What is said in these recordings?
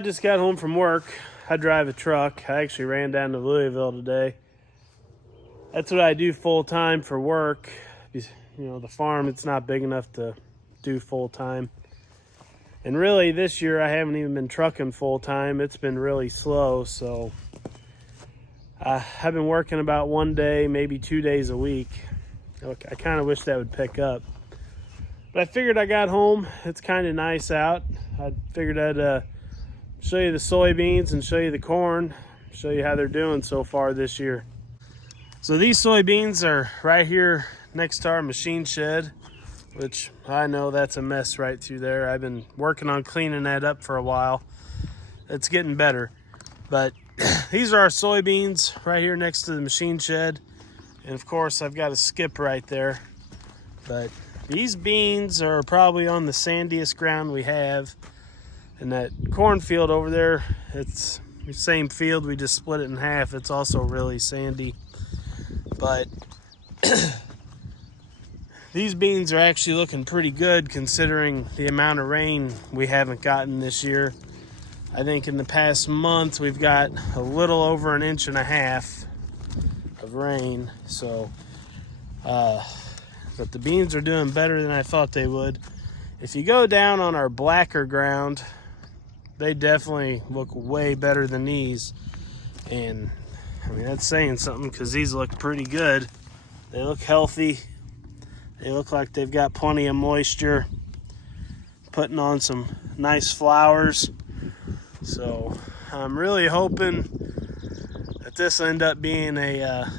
I just got home from work. I drive a truck. I actually ran down to Louisville today. That's what I do full time for work. You know, the farm, it's not big enough to do full time. And really this year I haven't even been trucking full time. It's been really slow, so I've been working about 1 day, maybe 2 days a week. I kind of wish that would pick up. But I figured I got home. It's kind of nice out. I figured I'd show you the soybeans and show you the corn, show you how they're doing so far this year. So these soybeans are right here next to our machine shed, which I know that's a mess right through there. I've been working on cleaning that up for a while. It's getting better. But these are our soybeans right here next to the machine shed. And of course I've got a skip right there. But these beans are probably on the sandiest ground we have. And that cornfield over there, it's the same field, we just split it in half. It's also really sandy. But these beans are actually looking pretty good considering the amount of rain we haven't gotten this year. I think in the past month we've got a little over 1.5 inches of rain. So, but the beans are doing better than I thought they would. If you go down on our blacker ground, they definitely look way better than these. And I mean, that's saying something because these look pretty good. They look healthy. They look like they've got plenty of moisture, putting on some nice flowers. So I'm really hoping that this will end up being a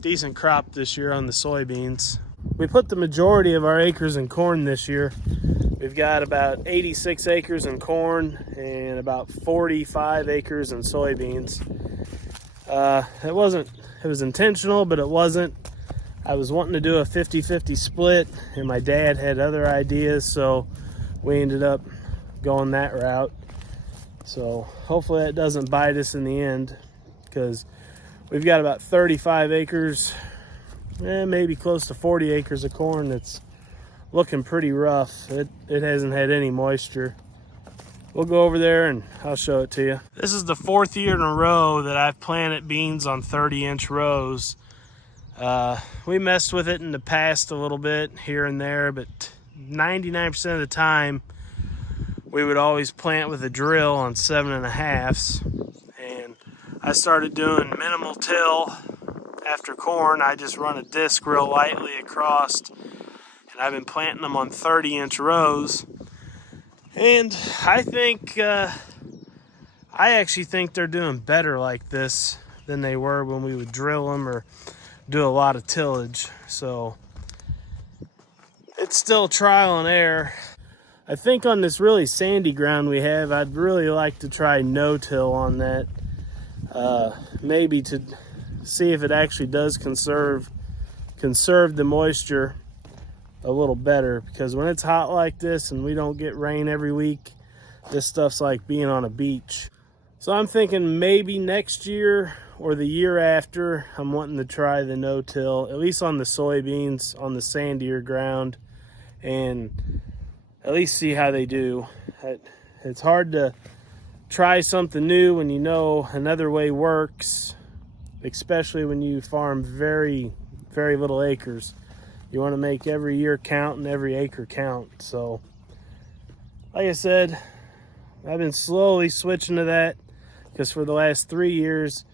decent crop this year on the soybeans. We put the majority of our acres in corn this year. We've got about 86 acres in corn and about 45 acres in soybeans. It was intentional, but it wasn't. I was wanting to do a 50-50 split, and my dad had other ideas, so we ended up going that route. So hopefully that doesn't bite us in the end, because we've got about 35 acres, maybe close to 40 acres of corn that's looking pretty rough. It hasn't had any moisture. We'll go over there and I'll show it to you. This is the 4th year in a row that I've planted beans on 30-inch rows. We messed with it in the past a little bit here and there, but 99% of the time we would always plant with a drill on 7.5s. And I started doing minimal till after corn. I just run a disc real lightly across, and I've been planting them on 30-inch rows. And I actually think they're doing better like this than they were when we would drill them or do a lot of tillage. So it's still trial and error. I think on this really sandy ground we have, I'd really like to try no-till on that. Maybe to see if it actually does conserve the moisture a little better, because when it's hot like this and we don't get rain every week, this stuff's like being on a beach. So I'm thinking maybe next year or the year after, I'm wanting to try the no-till, at least on the soybeans on the sandier ground, and at least see how they do. It's hard to try something new when you know another way works, especially when you farm very, very little acres. You want to make every year count and every acre count. So, like I said, I've been slowly switching to that, because for the last 3 years,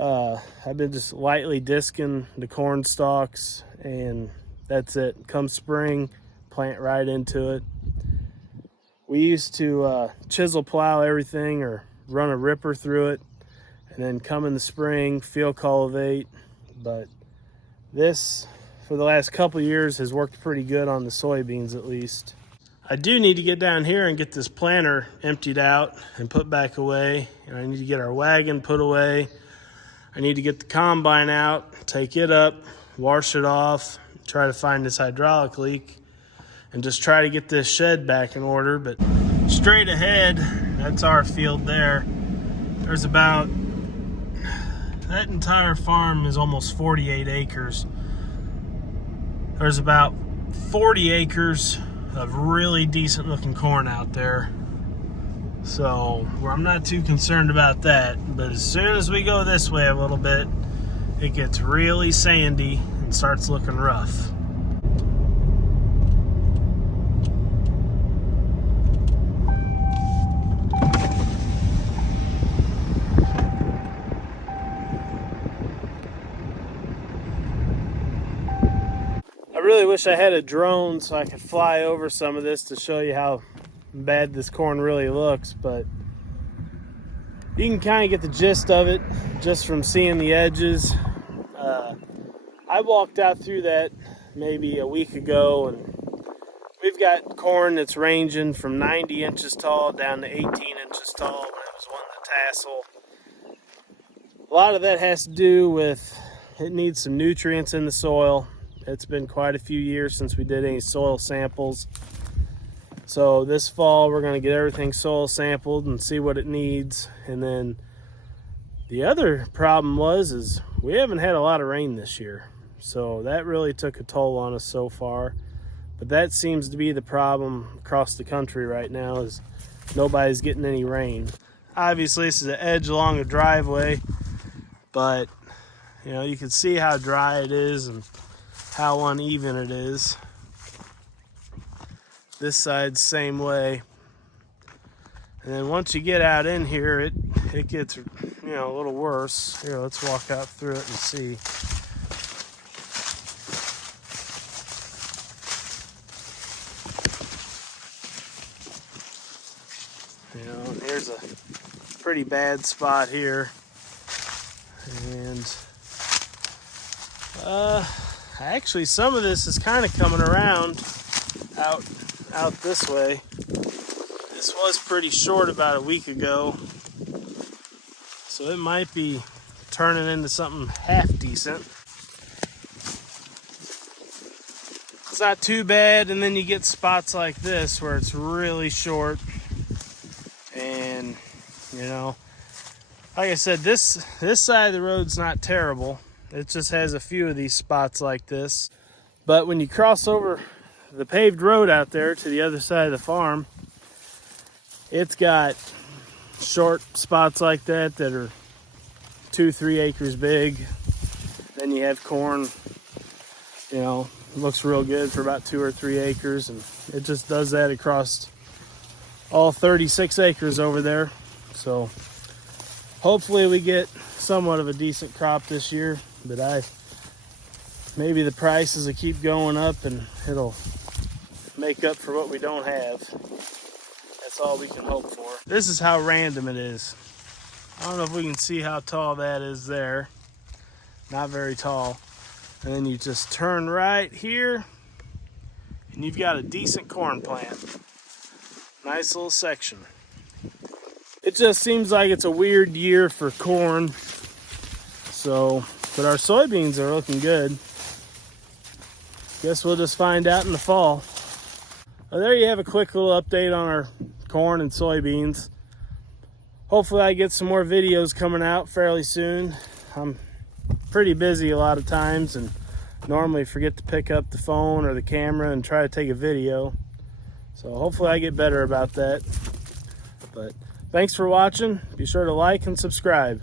I've been just lightly disking the corn stalks, and that's it. Come spring, plant right into it. We used to chisel plow everything or run a ripper through it, and then come in the spring, field cultivate. But this, for the last couple years, has worked pretty good on the soybeans at least. I do need to get down here and get this planter emptied out and put back away. And I need to get our wagon put away. I need to get the combine out, take it up, wash it off, try to find this hydraulic leak, and just try to get this shed back in order. But straight ahead, that's our field there. There's about, that entire farm is almost 48 acres. There's about 40 acres of really decent looking corn out there. So I'm not too concerned about that. But as soon as we go this way a little bit, it gets really sandy and starts looking rough. I really wish I had a drone so I could fly over some of this to show you how bad this corn really looks, but you can kind of get the gist of it just from seeing the edges. I walked out through that maybe a week ago, and we've got corn that's ranging from 90 inches tall down to 18 inches tall when it was wanting to tassel. A lot of that has to do with it needs some nutrients in the soil. It's been quite a few years since we did any soil samples. So this fall we're going to get everything soil sampled and see what it needs. And then the other problem is we haven't had a lot of rain this year. So that really took a toll on us so far. But that seems to be the problem across the country right now, is nobody's getting any rain. Obviously this is an edge along a driveway, but you know, you can see how dry it is and how uneven it is. This side's same way. And then once you get out in here, it gets, you know, a little worse. Here, let's walk out through it and see. You know, and here's a pretty bad spot here. And actually some of this is kind of coming around out this way. This was pretty short about a week ago, so it might be turning into something half decent. It's not too bad, and then you get spots like this where it's really short. And you know, like I said, this side of the road's not terrible. It just has a few of these spots like this. But when you cross over the paved road out there to the other side of the farm, it's got short spots like that are 2-3 acres big. Then you have corn, you know, looks real good for about 2 or 3 acres, and it just does that across all 36 acres over there. So hopefully we get somewhat of a decent crop this year, but maybe the prices will keep going up and it'll make up for what we don't have. That's all we can hope for. This is how random it is. I don't know if we can see how tall that is there. Not very tall. And then you just turn right here and you've got a decent corn plant. Nice little section. It just seems like it's a weird year for corn. So, but our soybeans are looking good. Guess we'll just find out in the fall. Well, there you have a quick little update on our corn and soybeans. Hopefully I get some more videos coming out fairly soon. I'm pretty busy a lot of times and normally forget to pick up the phone or the camera and try to take a video. So hopefully I get better about that. But thanks for watching. Be sure to like and subscribe.